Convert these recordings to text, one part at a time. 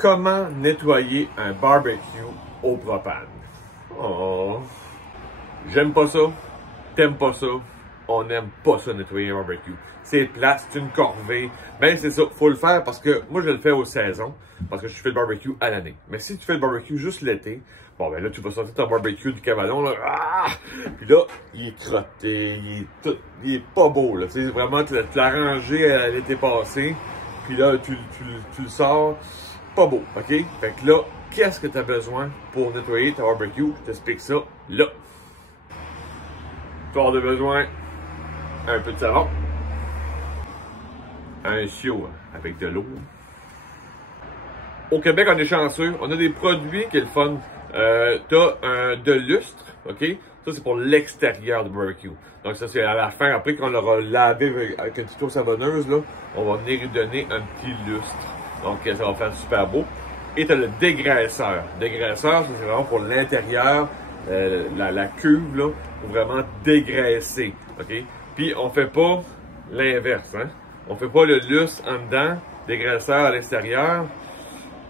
Comment nettoyer un barbecue au propane? Oh, j'aime pas ça, t'aimes pas ça, on n'aime pas ça nettoyer un barbecue. C'est plat, c'est une corvée. Ben c'est ça, faut le faire parce que moi je le fais aux saisons, parce que je fais le barbecue à l'année. Mais si tu fais le barbecue juste l'été, bon ben là tu vas sortir ton barbecue du cabanon, là, puis là, il est crotté, il est pas beau, là. Tu sais, vraiment, tu l'as rangé à l'été passé, puis là, tu le sors, pas beau, ok? Fait que là, qu'est-ce que tu as besoin pour nettoyer ta barbecue? Je t'explique ça là. Tu vas avoir besoin un peu de savon, un siau avec de l'eau. Au Québec, on est chanceux, on a des produits qui est le fun. T'as de lustre, ok? Ça, c'est pour l'extérieur du barbecue. Donc, ça, c'est à la fin, après qu'on l'aura lavé avec une petite eau savonneuse, là, on va venir lui donner un petit lustre. Donc, ça va faire super beau. Et tu as le dégraisseur. Dégraisseur, c'est vraiment pour l'intérieur, la cuve, là, pour vraiment dégraisser. OK? Puis, on fait pas l'inverse. Hein? On fait pas le lustre en dedans, dégraisseur à l'extérieur.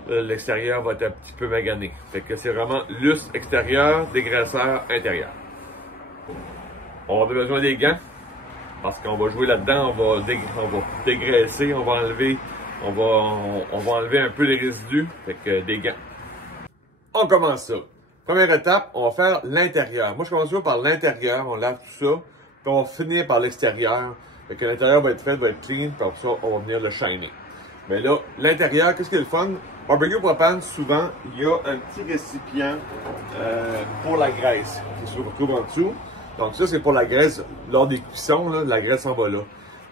L'extérieur va être un petit peu magané. Fait que c'est vraiment lustre extérieur, dégraisseur intérieur. On a besoin des gants. Parce qu'on va jouer là-dedans, on va dégraisser, on va enlever un peu les résidus, fait que des gants. On commence ça. Première étape, on va faire l'intérieur. Moi, je commence toujours par l'intérieur, on lave tout ça, puis on va finir par l'extérieur. Fait que l'intérieur va être fait, va être clean, puis après ça, on va venir le shiner. Mais là, l'intérieur, qu'est-ce qui est le fun? Barbecue propane, souvent, il y a un petit récipient pour la graisse. C'est ce qu'on retrouve en dessous. Donc ça, c'est pour la graisse, lors des cuissons, là, la graisse en va là.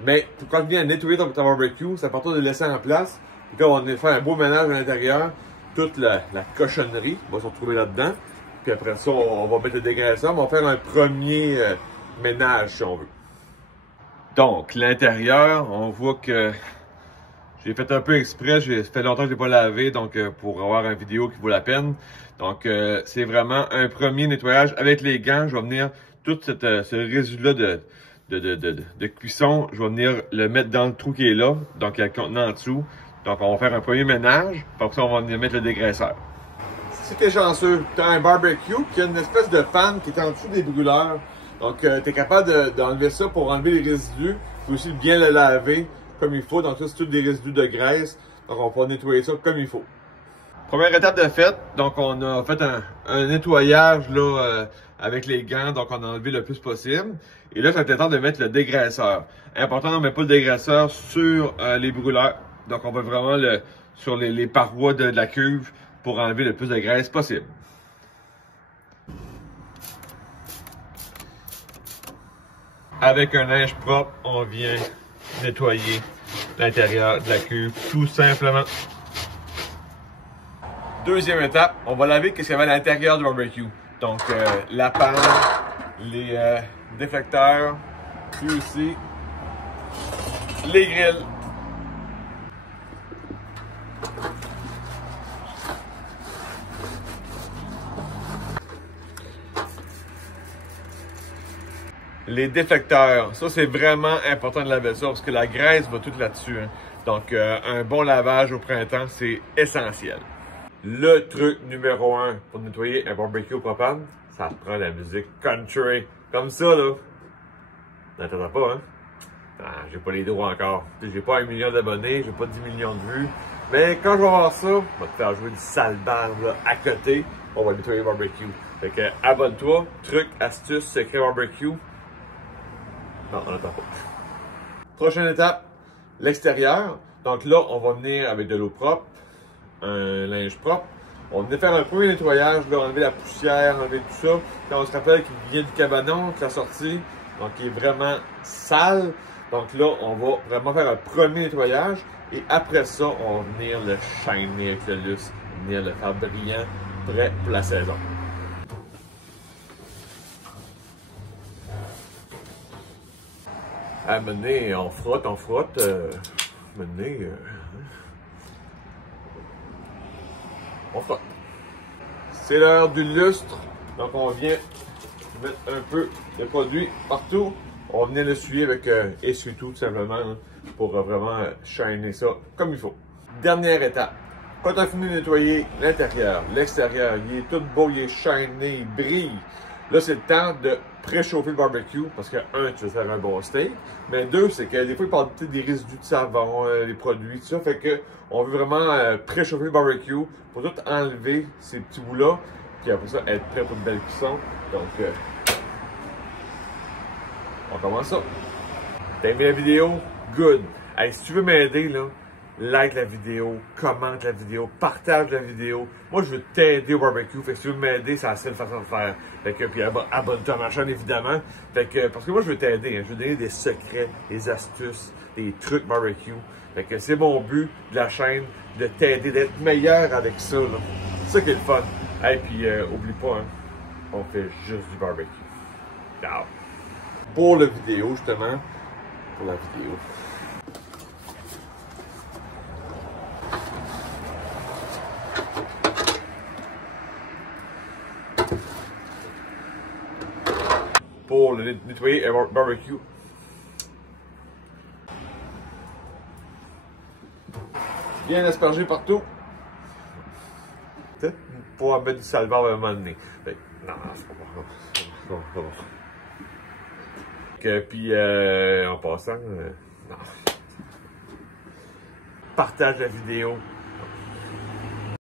Mais quand tu viens à nettoyer ton barbecue, c'est important de le laisser en place. Puis là, on va faire un beau ménage à l'intérieur. Toute la cochonnerie va se retrouver là-dedans. Puis après ça, on va mettre le dégraisseur. On va faire un premier ménage, si on veut. Donc, l'intérieur, on voit que j'ai fait un peu exprès. Ça fait longtemps que je l'ai pas lavé, donc pour avoir une vidéo qui vaut la peine. Donc, c'est vraiment un premier nettoyage avec les gants. Je vais venir tout ce résidu-là de cuisson, je vais venir le mettre dans le trou qui est là, donc il y a le contenant en dessous. Donc on va faire un premier ménage, puis ça on va venir mettre le dégraisseur. Si tu es chanceux, tu as un barbecue qui a une espèce de fan qui est en dessous des brûleurs. Donc tu es capable d'enlever ça pour enlever les résidus. Tu peux aussi bien le laver comme il faut. Donc ça c'est tout des résidus de graisse. Donc on va nettoyer ça comme il faut. Première étape de fait, donc on a fait un nettoyage là, avec les gants, donc on a enlevé le plus possible. Et là, c'est le temps de mettre le dégraisseur. Important, on ne met pas le dégraisseur sur les brûleurs. Donc on va vraiment sur les parois de la cuve pour enlever le plus de graisse possible. Avec un linge propre, on vient nettoyer l'intérieur de la cuve, tout simplement. Deuxième étape, on va laver ce qu'il y avait à l'intérieur du barbecue. Donc, la panne, les déflecteurs, puis aussi les grilles. Les déflecteurs, ça c'est vraiment important de laver ça parce que la graisse va tout là-dessus. Hein. Donc, un bon lavage au printemps, c'est essentiel. Le truc numéro 1 pour nettoyer un barbecue au propane, ça prend la musique country. Comme ça, là. N'attends pas, hein? Ah, j'ai pas les droits encore. J'ai pas 1 million d'abonnés, j'ai pas 10 millions de vues. Mais quand je vais voir ça, on va te faire jouer du sale barbe là, à côté. On va nettoyer le barbecue. Fait que abonne-toi, truc, astuce, secret barbecue. Non, on n'attend pas. Prochaine étape, l'extérieur. Donc là, on va venir avec de l'eau propre, un linge propre. On venait faire un premier nettoyage, là, enlever la poussière, enlever tout ça. Quand on se rappelle qu'il vient du cabanon, que la sortie, donc il est vraiment sale. Donc là, on va vraiment faire un premier nettoyage. Et après ça, on va venir le shiner avec le lustre, venir le faire brillant, prêt pour la saison. À mener, on frotte. On frotte. C'est l'heure du lustre. Donc on vient mettre un peu de produit partout. On vient l'essuyer avec essuie-tout tout simplement hein, pour vraiment shiner ça comme il faut. Dernière étape. Quand tu as fini de nettoyer l'intérieur, l'extérieur, il est tout beau, il est shiny, il brille. Là, c'est le temps de préchauffer le barbecue parce que, un, tu veux faire un bon steak, mais deux, c'est que des fois, il parle peut-être des résidus de savon, les produits, tout ça. Fait que, on veut vraiment préchauffer le barbecue pour tout enlever ces petits bouts-là, puis après ça, être prêt pour une belle cuisson. Donc, on commence ça. T'as aimé la vidéo? Good! Hey, si tu veux m'aider, là, like la vidéo, commente la vidéo, partage la vidéo. Moi, je veux t'aider au barbecue. Fait que si tu veux m'aider, c'est la seule façon de faire. Fait que, puis abonne-toi à ma chaîne, évidemment. Fait que, parce que moi, je veux t'aider. Hein. Je veux donner des secrets, des astuces, des trucs barbecue. Fait que c'est mon but de la chaîne, de t'aider, d'être meilleur avec ça, là. C'est ça qui est le fun. Et puis, oublie pas, hein, on fait juste du barbecue. Ciao. Pour la vidéo, justement, pour la vidéo. Pour le nettoyer un barbecue. Bien aspergé partout. Peut-être pour mettre du salvard à un moment donné. Fait, non, c'est pas bon. C'est pas bon. Puis, en passant, non. Partage la vidéo.